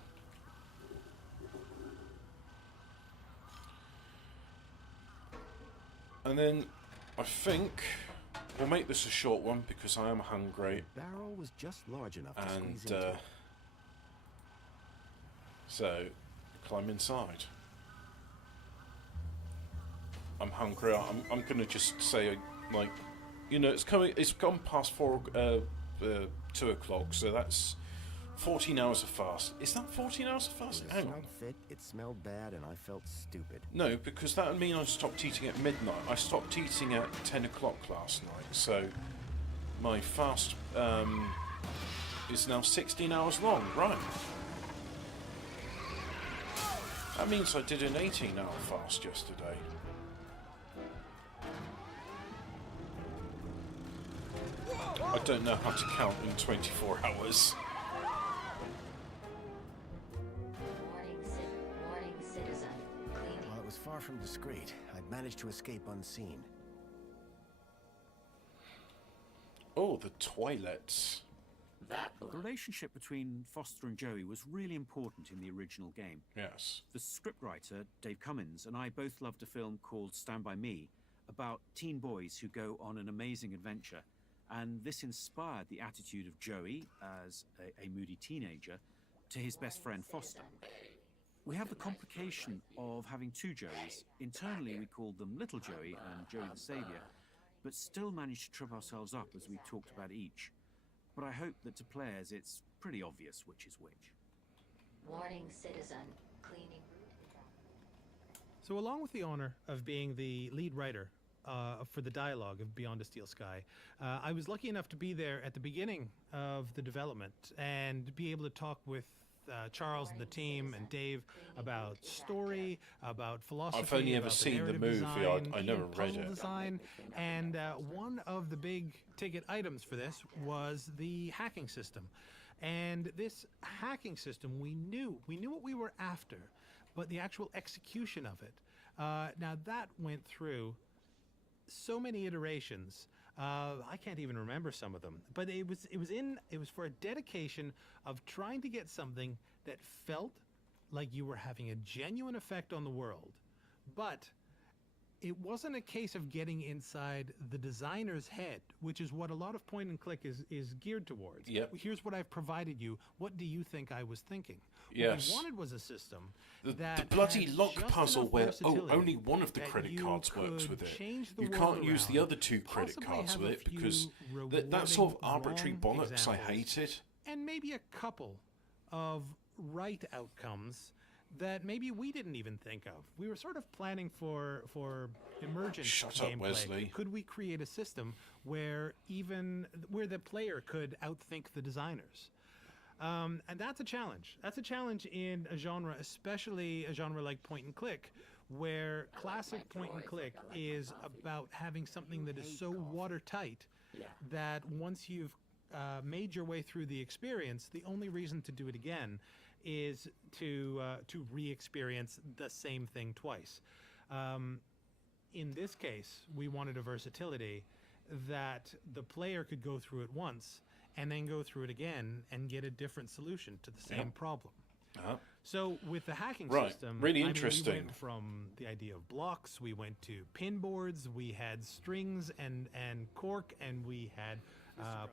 And then, I think we'll make this a short one because I am hungry. The barrel was just large enough to squeeze And, into. so, climb inside. I'm hungry. I'm gonna just say, like, you know, it's gone past 2 o'clock, so that's 14 hours of fast. Is that 14 hours of fast? It Hang on. smelled fit, it smelled bad, and I felt stupid. No, because that would mean I stopped eating at midnight. I stopped eating at 10 o'clock last night, so my fast is now 16 hours long, right? That means I did an 18-hour fast yesterday. I don't know how to count in 24 hours. Warning, citizen. Cleaning. While it was far from discreet, I'd managed to escape unseen. Oh, the toilets. The relationship between Foster and Joey was really important in the original game. Yes. The scriptwriter, Dave Cummins, and I both loved a film called Stand By Me about teen boys who go on an amazing adventure. And this inspired the attitude of Joey, as a moody teenager, to his best friend Foster. We have the complication of having two Joeys. Internally, we called them Little Joey and Joey the Saviour, but still managed to trip ourselves up as we talked about each. But I hope that to players, it's pretty obvious which is which. Warning, citizen. Cleaning. So along with the honor of being the lead writer for the dialogue of Beyond a Steel Sky, I was lucky enough to be there at the beginning of the development and be able to talk with Charles and the team and Dave about story, about philosophy. I've only ever about seen the narrative movie. design, I even never read puzzle it. design. And one of the big ticket items for this was the hacking system. And this hacking system, we knew what we were after, but the actual execution of it. Now that went through so many iterations. I can't even remember some of them, but it was for a dedication of trying to get something that felt like you were having a genuine effect on the world, but it wasn't a case of getting inside the designer's head, which is what a lot of point and click is geared towards. Yep. Here's what I've provided you. What do you think I was thinking? Yes. What we wanted was a system The that bloody had lock just puzzle enough where versatility only one of the that credit you cards works could with it. change the You world can't use the around, other two credit possibly cards have with a it because few that sort of rewarding arbitrary wrong bollocks I examples, hated. and maybe a couple of right outcomes that maybe we didn't even think of. We were sort of planning for emergent gameplay. Wesley. Could we create a system where the player could outthink the designers? And that's a challenge. That's a challenge in a genre, especially a genre like point and click, where classic point and click is about having something that is so watertight that once you've made your way through the experience, the only reason to do it again is to re-experience the same thing twice. In this case, we wanted a versatility that the player could go through it once and then go through it again and get a different solution to the same problem. So with the hacking system, really interesting. We went from the idea of blocks, we went to pin boards, we had strings and cork, and we had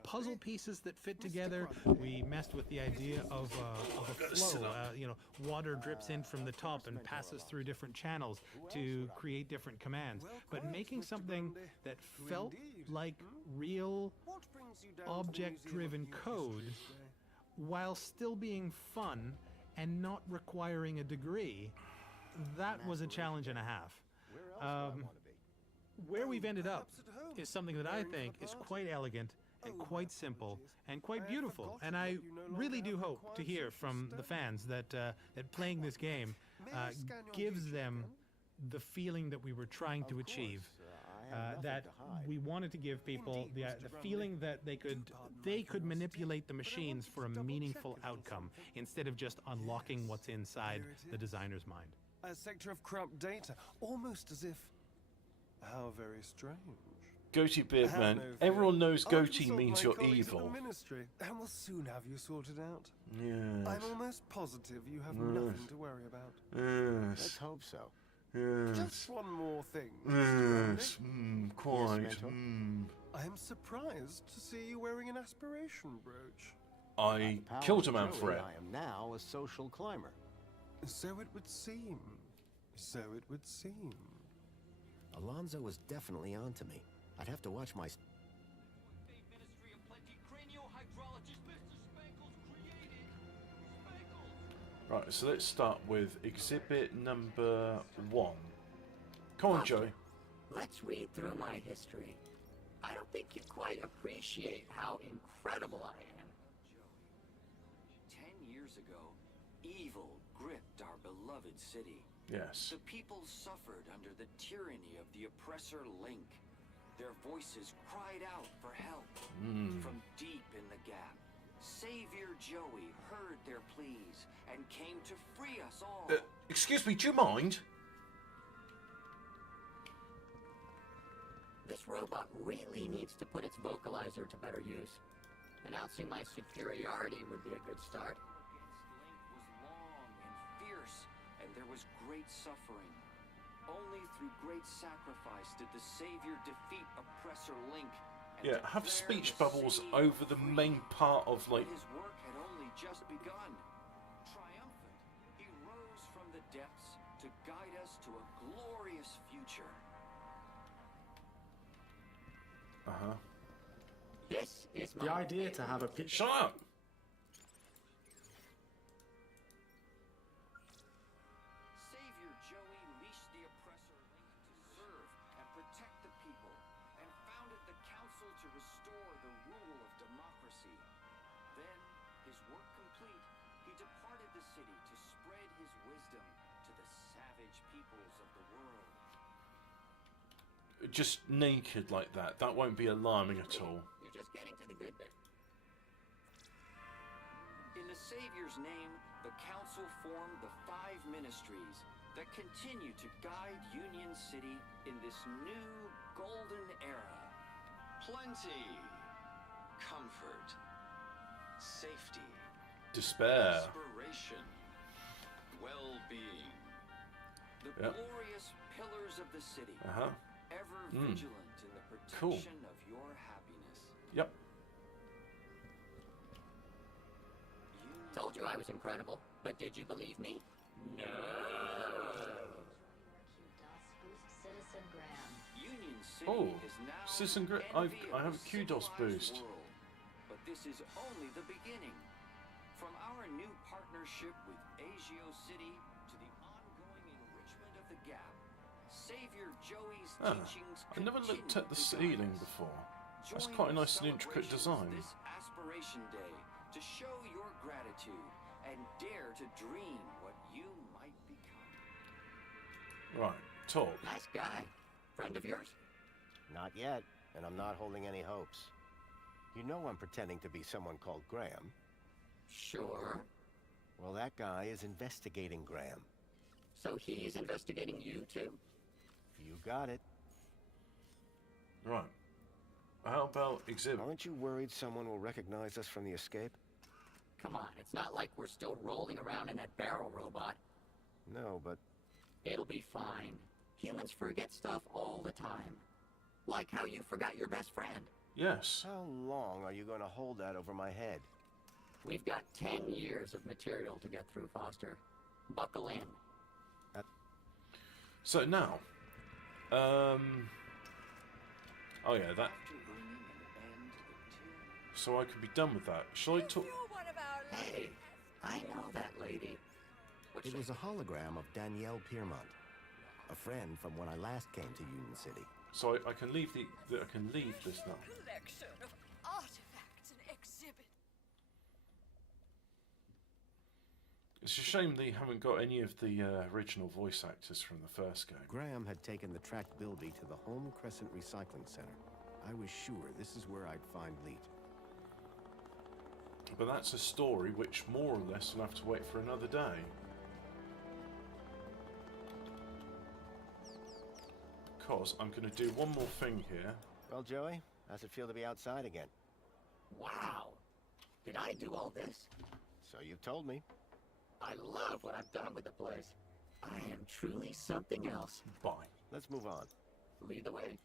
puzzle pieces that fit together. We messed with the idea of a flow. Water drips in from the top and passes through different channels to create different commands. But making something that felt like real object-driven code while still being fun and not requiring a degree, that was a challenge and a half. Where we've ended up is something that I think is quite elegant and quite simple and quite beautiful. And I really do hope to hear from the fans that playing this game gives them the feeling that we were trying to achieve. That we wanted to give people the feeling that they could manipulate the machines for a meaningful outcome instead of just unlocking what's inside the designer's mind. A sector of corrupt data, almost as if... How very strange. Goatee beard man. Everyone knows goatee means you're evil. Ministry, and we'll soon have you sorted out. Yes. I'm almost positive you have nothing to worry about. Yes. Let's hope so. Yes. Just one more thing. Yes. Quite. Yes, I am surprised to see you wearing an aspiration brooch. I killed a man for it. I am now a social climber. So it would seem. So it would seem. Alonzo was definitely onto me. I'd have to watch my... Right, so let's start with exhibit number 1. Come on, Joey. Let's read through my history. I don't think you quite appreciate how incredible I am. 10 years ago, evil gripped our beloved city. Yes. The people suffered under the tyranny of the oppressor Link. Their voices cried out for help. From deep in the gap, Savior Joey heard their pleas and came to free us all. Excuse me, do you mind? This robot really needs to put its vocalizer to better use. Announcing my superiority would be a good start. Link was long and fierce, and there was great suffering. Only through great sacrifice did the Savior defeat oppressor Link. Yeah, have speech bubbles over the main part of, like... His work had only just begun. Triumphant, he rose from the depths to guide us to a glorious future. This is The idea to have a picture... Shut up! Savior Joey leashed the oppressor Link to serve and protect the people, and founded the council to restore the rule of democracy. Then, his work complete, he departed the city to spread his wisdom to the savage peoples of the world. Just naked like that. That won't be alarming at all. You're just getting to the good bit. In the Savior's name, the council formed the 5 ministries that continue to guide Union City in this new golden era. Plenty, comfort, safety, Despair. inspiration, well-being. The Yep. glorious pillars of the city, ever vigilant in the protection of your happiness. Yep. Told you I was incredible, but did you believe me? No. Union City Oh, is now Citizen the I envy of have the a kudos civilized boost. world. But this is only the beginning. partnership with Agio City to the ongoing enrichment of the Gap. Savior Joey's teachings I never looked at the ceiling before. That's quite a nice and intricate design. This Aspiration Day to show your gratitude and dare to dream what you might become. Right, talk. Nice guy. Friend of yours? Not yet, and I'm not holding any hopes. You know I'm pretending to be someone called Graham. Sure. Well, that guy is investigating Graham. So he's investigating you too? You got it. Right. How about exhibit? Aren't you worried someone will recognize us from the escape? Come on, it's not like we're still rolling around in that barrel robot. No, but... It'll be fine. Humans forget stuff all the time. Like how you forgot your best friend. Yes. How long are you going to hold that over my head? We've got 10 years of material to get through, Foster. Buckle in. So now, oh yeah, that. So I could be done with that. Shall I talk? Hey, I know that lady. It was a hologram of Danielle Piermont, a friend from when I last came to Union City. So I can leave I can leave this now. Collection of artifacts and exhibits. It's a shame they haven't got any of the original voice actors from the first game. Graham had taken the tracked Bilby to the Home Crescent Recycling Center. I was sure this is where I'd find Leet. But that's a story which more or less will have to wait for another day. Because I'm going to do one more thing here. Well, Joey, how's it feel to be outside again? Wow. Did I do all this? So you told me. I love what I've done with the place. I am truly something else. Bye. Let's move on. Lead the way.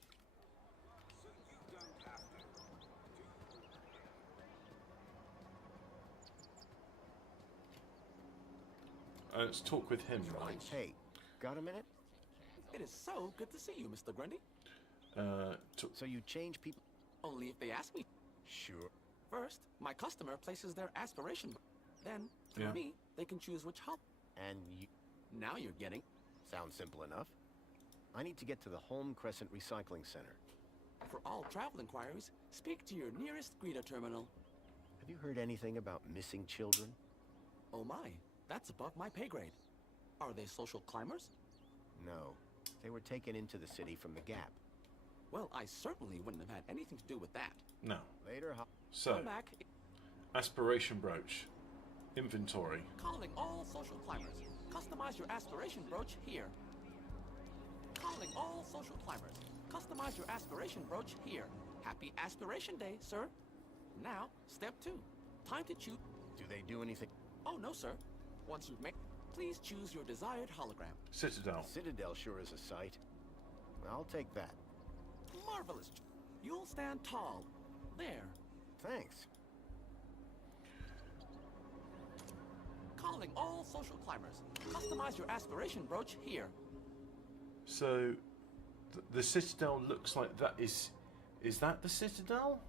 Let's talk with him. Hey, got a minute? It is so good to see you, Mr. Grundy. So you change people? Only if they ask me. Sure. First, my customer places their aspiration. Then, through me, they can choose which hub. And you... Now you're getting... Sounds simple enough. I need to get to the Home Crescent Recycling Center. For all travel inquiries, speak to your nearest greeter terminal. Have you heard anything about missing children? Oh my, that's above my pay grade. Are they social climbers? No. They were taken into the city from the Gap. Well, I certainly wouldn't have had anything to do with that. No. Later, so, come back. Aspiration brooch. Inventory. Calling all social climbers. Customize your aspiration brooch here. Calling all social climbers. Customize your aspiration brooch here. Happy Aspiration Day, sir. Now, step 2. Time to choose. Do they do anything? Oh, no, sir. Once you've made... Please choose your desired hologram. Citadel. Citadel sure is a sight. I'll take that. Marvelous. You'll stand tall. There. Thanks. Calling all social climbers. Customize your aspiration brooch here. So, the Citadel looks like that is... Is that the Citadel?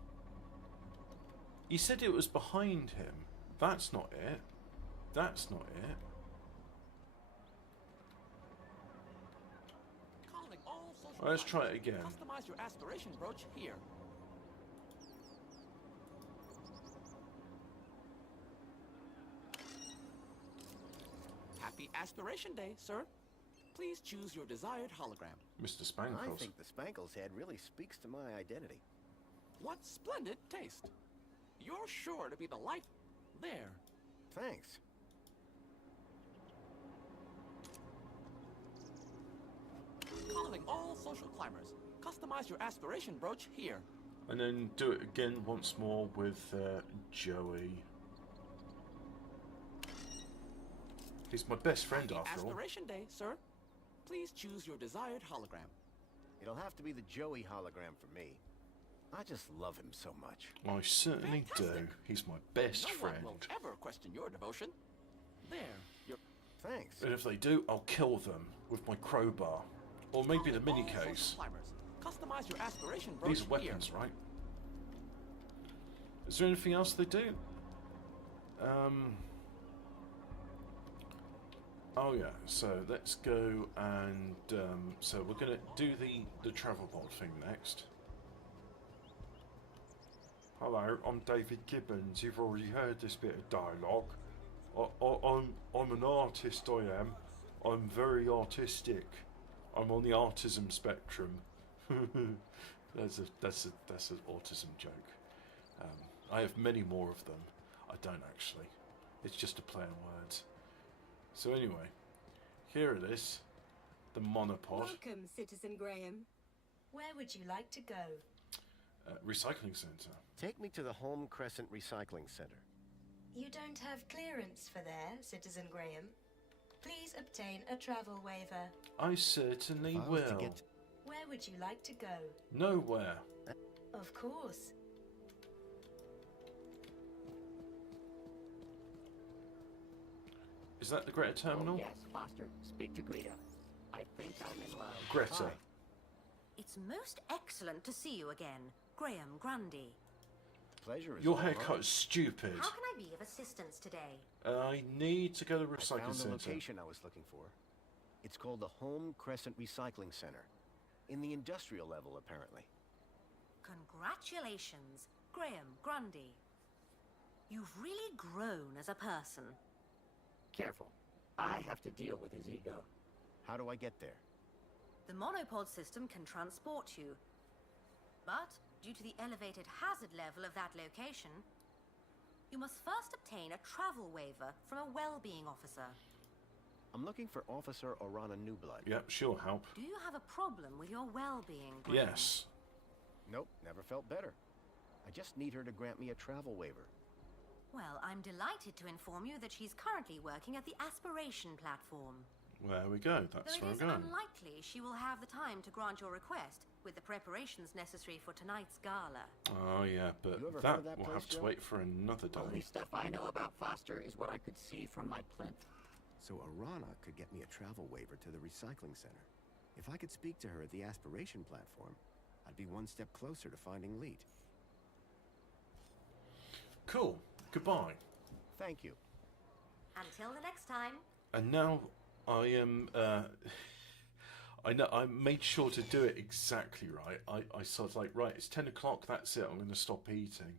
He said it was behind him. That's not it. That's not it. Calling all social Well, let's try it again. Customize your aspiration brooch here. Happy Aspiration Day, sir. Please choose your desired hologram. Mr. Spankles. I think the Spankles head really speaks to my identity. What splendid taste. You're sure to be the life... There. Thanks. Calling all social climbers. Customize your aspiration brooch here. And then do it again once more with Joey. He's my best friend Happy after all. Aspiration Day, sir. Please choose your desired hologram. It'll have to be the Joey hologram for me. I just love him so much. I certainly do. He's my best friend. No one will ever question your devotion. There. You're... Thanks. And if they do, I'll kill them with my crowbar. Or maybe the mini case. Customize your aspiration brooch These are weapons, here. right? Is there anything else they do? Oh yeah, so let's go and so we're gonna do the travel pod thing next. Hello, I'm David Gibbons. You've already heard this bit of dialogue. I'm an artist, I am. I'm very artistic. I'm on the autism spectrum. that's an autism joke. I have many more of them. I don't actually. It's just a play on words. So anyway, here it is, the monopod. Welcome, Citizen Graham. Where would you like to go? Recycling centre. Take me to the Home Crescent Recycling Center. You don't have clearance for there, Citizen Graham. Please obtain a travel waiver. I certainly will. Where would you like to go? Nowhere. Of course. Is that the Greta terminal? Oh, yes, Foster. Speak to Greta. I think I'm in love. Greta. Hi. It's most excellent to see you again, Graham Grundy. Pleasure is Your all haircut mine. is stupid. How can I be of assistance today? I need to go to the I recycling found the centre. location I was looking for. It's called the Home Crescent Recycling Center. In the industrial level, apparently. Congratulations, Graham Grundy. You've really grown as a person. Careful. I have to deal with his ego. How do I get there? The monopod system can transport you. But, due to the elevated hazard level of that location, you must first obtain a travel waiver from a well-being officer. I'm looking for Officer Orana Newblood. Yep, she'll help. Do you have a problem with your well-being, Graham? Yes. Nope, never felt better. I just need her to grant me a travel waiver. Well, I'm delighted to inform you that she's currently working at the Aspiration platform. There we go. That's Though where it I'm is going. unlikely she will have the time to grant your request with the preparations necessary for tonight's gala. Oh yeah, but You ever heard that of that will place, have to Joe? wait for another Only day. stuff I know about Foster is what I could see from my plinth. So Orana could get me a travel waiver to the recycling center. If I could speak to her at the Aspiration platform, I'd be one step closer to finding Leet. Cool. Goodbye. Thank you. Until the next time. And now I am. I know I made sure to do it exactly right. I sort of like, right, it's 10 o'clock. That's it. I'm going to stop eating,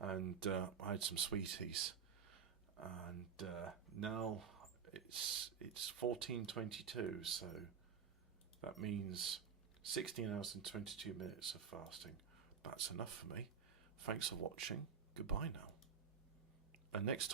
and I had some sweeties, and now it's 14:22. So that means 16 hours and 22 minutes of fasting. That's enough for me. Thanks for watching. Goodbye now. And next time.